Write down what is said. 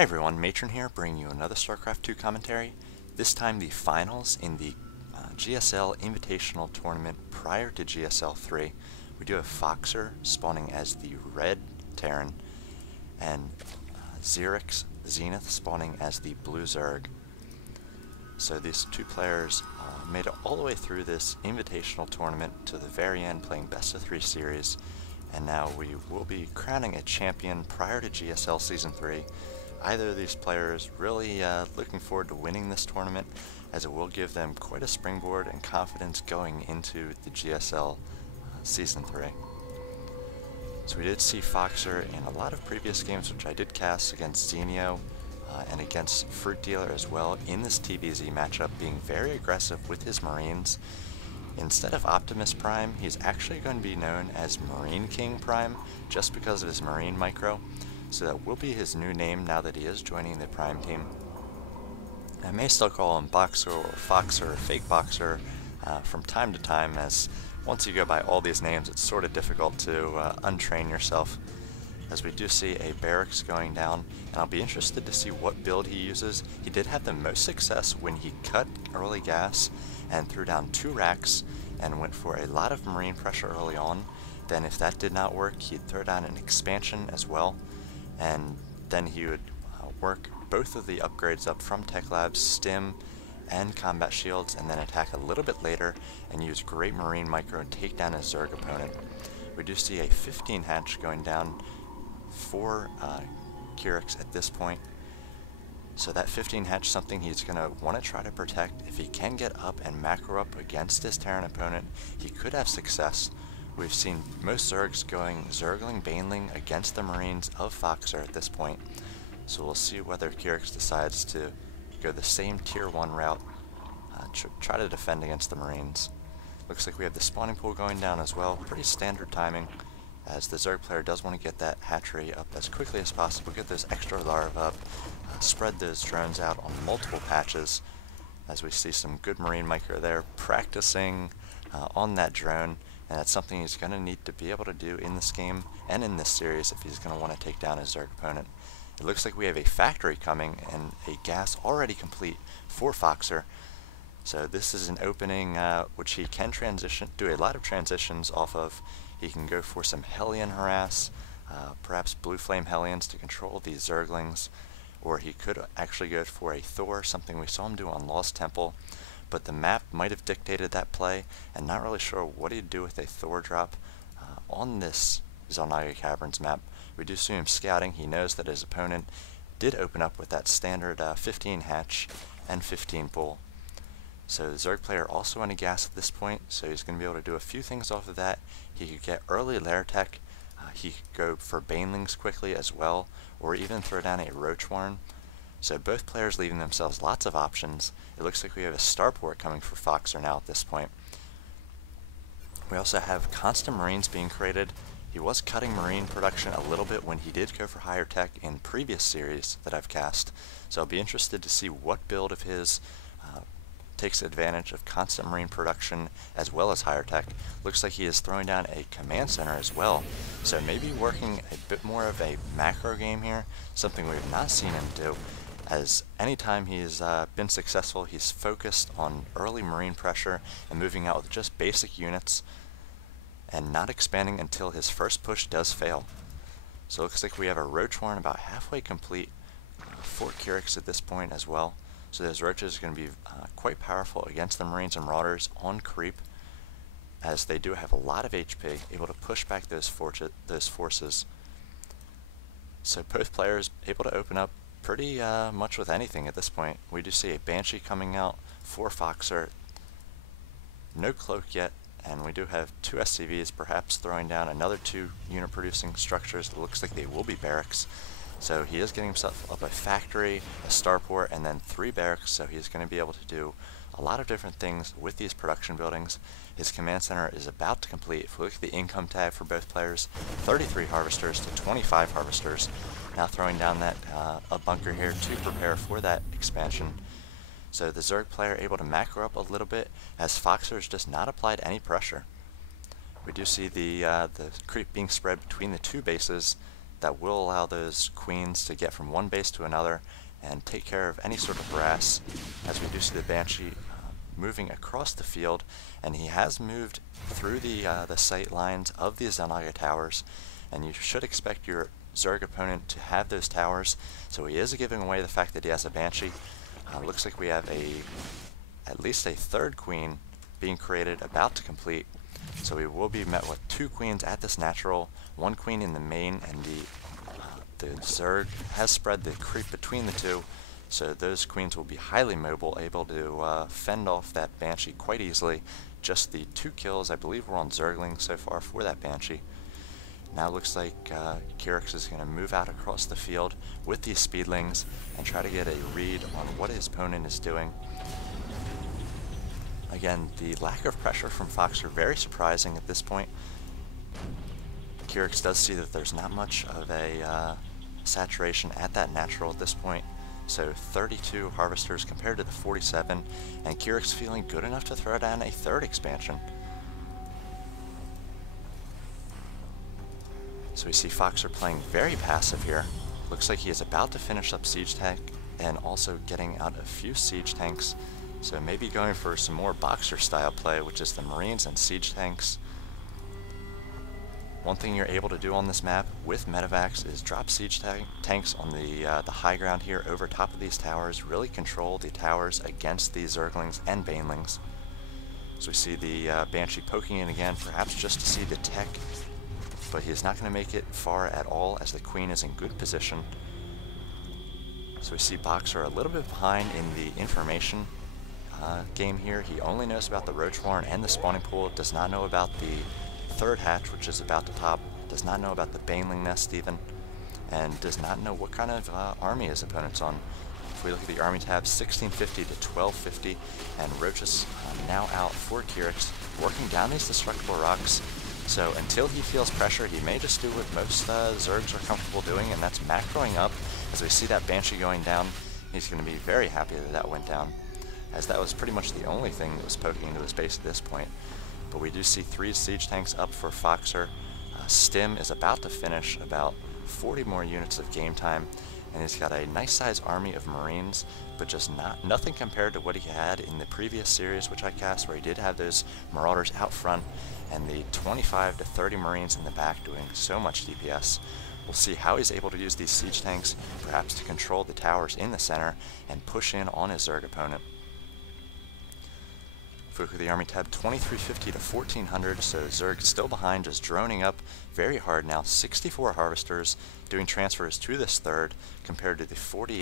Hey everyone, Matron here, bringing you another Starcraft 2 commentary. This time the finals in the GSL Invitational Tournament prior to GSL 3. We do have Foxer spawning as the red Terran, and Xerix Zenith spawning as the blue Zerg. So these two players made it all the way through this Invitational Tournament to the very end, playing best of 3 series, and now we will be crowning a champion prior to GSL Season 3. Either of these players really looking forward to winning this tournament, as it will give them quite a springboard and confidence going into the GSL Season 3. So we did see Foxer in a lot of previous games, which I did cast against Xenio and against Fruit Dealer as well, in this TBZ matchup, being very aggressive with his Marines. Instead of Optimus Prime, he's actually going to be known as Marine King Prime, just because of his Marine micro. So that will be his new name now that he is joining the Prime team. I may still call him Boxer or Foxer or Fake Boxer from time to time, as once you go by all these names it's sort of difficult to untrain yourself. As we do see a barracks going down, and I'll be interested to see what build he uses. He did have the most success when he cut early gas and threw down 2 racks and went for a lot of Marine pressure early on. Then if that did not work, he'd throw down an expansion as well. And then he would work both of the upgrades up from Tech Labs, Stim, and Combat Shields, and then attack a little bit later and use great Marine Micro and take down his Zerg opponent. We do see a 15 hatch going down for Kyrix at this point. So that 15 hatch, something he's going to want to try to protect. If he can get up and macro up against his Terran opponent, he could have success. We've seen most Zergs going Zergling, Baneling against the Marines of Foxer at this point. So we'll see whether Kyrix decides to go the same tier 1 route, try to defend against the Marines. Looks like we have the spawning pool going down as well. Pretty standard timing, as the Zerg player does want to get that hatchery up as quickly as possible, get those extra larvae up, spread those drones out on multiple patches, as we see some good Marine micro there practicing on that drone. And that's something he's going to need to be able to do in this game and in this series if he's going to want to take down his Zerg opponent. It looks like we have a factory coming and a gas already complete for Foxer. So this is an opening which he can do a lot of transitions off of. He can go for some Hellion harass, perhaps Blue Flame Hellions to control these Zerglings, or he could actually go for a Thor, something we saw him do on Lost Temple. But the map might have dictated that play, and not really sure what he'd do with a Thor drop on this Xel'naga Caverns map. We do see him scouting. He knows that his opponent did open up with that standard 15 hatch and 15 pull. So the Zerg player also on a gas at this point, so he's going to be able to do a few things off of that. He could get early lair tech, he could go for Banelings quickly as well, or even throw down a Roach Warren. So both players leaving themselves lots of options. It looks like we have a starport coming for Foxer now at this point. We also have constant Marines being created. He was cutting Marine production a little bit when he did go for higher tech in previous series that I've cast. So I'll be interested to see what build of his takes advantage of constant Marine production as well as higher tech. Looks like he is throwing down a command center as well. So maybe working a bit more of a macro game here, something we've not seen him do. As anytime he's been successful, he's focused on early Marine pressure and moving out with just basic units and not expanding until his first push does fail. So it looks like we have a Roach Warren about halfway complete for Kyrix at this point as well. So those Roaches are going to be quite powerful against the Marines and Marauders on creep, as they do have a lot of HP, able to push back those forces. So both players able to open up pretty much with anything at this point. We do see a Banshee coming out for Foxer. No cloak yet, and we do have 2 SCVs perhaps throwing down another 2 unit producing structures. It looks like they will be barracks. So he is getting himself up a factory, a starport, and then 3 barracks, so he's going to be able to do a lot of different things with these production buildings. His command center is about to complete. If we look at the income tag for both players, 33 harvesters to 25 harvesters. Now throwing down that a bunker here to prepare for that expansion. So the Zerg player able to macro up a little bit, as Foxer has just not applied any pressure. We do see the creep being spread between the 2 bases, that will allow those queens to get from one base to another and take care of any sort of harass, as we do see the Banshee moving across the field, and he has moved through the sight lines of the Xel'naga towers, and you should expect your Zerg opponent to have those towers, so he is giving away the fact that he has a Banshee. Looks like we have at least a third queen being created, about to complete, so we will be met with 2 queens at this natural, 1 queen in the main, and the Zerg has spread the creep between the two, so those queens will be highly mobile, able to fend off that Banshee quite easily. Just the 2 kills, I believe, were on Zergling so far for that Banshee. Now it looks like Kyrix is going to move out across the field with these speedlings and try to get a read on what his opponent is doing. Again, the lack of pressure from Fox are very surprising at this point. Kyrix does see that there's not much of a saturation at that natural at this point, so 32 harvesters compared to the 47, and Kyrix feeling good enough to throw down a 3rd expansion. So we see Foxer playing very passive here. Looks like he is about to finish up Siege Tank and also getting out a few Siege Tanks, so maybe going for some more Boxer style play, which is the Marines and Siege Tanks. One thing you're able to do on this map with Medivacs is drop Siege Tanks on the high ground here over top of these towers, really control the towers against these Zerglings and Banelings. So we see the Banshee poking in again, perhaps just to see the tech, but he's not going to make it far at all as the Queen is in good position. So we see Boxer a little bit behind in the information game here. He only knows about the Roach Warren and the spawning pool, does not know about the 3rd hatch, which is about to pop, does not know about the Baneling nest even, and does not know what kind of army his opponent's on. If we look at the army tab, 1650 to 1250, and Roach is now out for Kyrix, working down these destructible rocks. So until he feels pressure, he may just do what most Zergs are comfortable doing, and that's macroing up. As we see that Banshee going down, he's going to be very happy that that went down, as that was pretty much the only thing that was poking into his base at this point. But we do see 3 Siege Tanks up for Foxer. Stim is about to finish, about 40 more units of game time, and he's got a nice sized army of Marines, but just nothing compared to what he had in the previous series which I cast, where he did have those Marauders out front and the 25 to 30 Marines in the back doing so much DPS. We'll see how he's able to use these Siege Tanks, perhaps to control the towers in the center and push in on his Zerg opponent. If we look at the army tab, 2350 to 1400, so Zerg still behind, just droning up very hard now. 64 harvesters doing transfers to this 3rd compared to the 48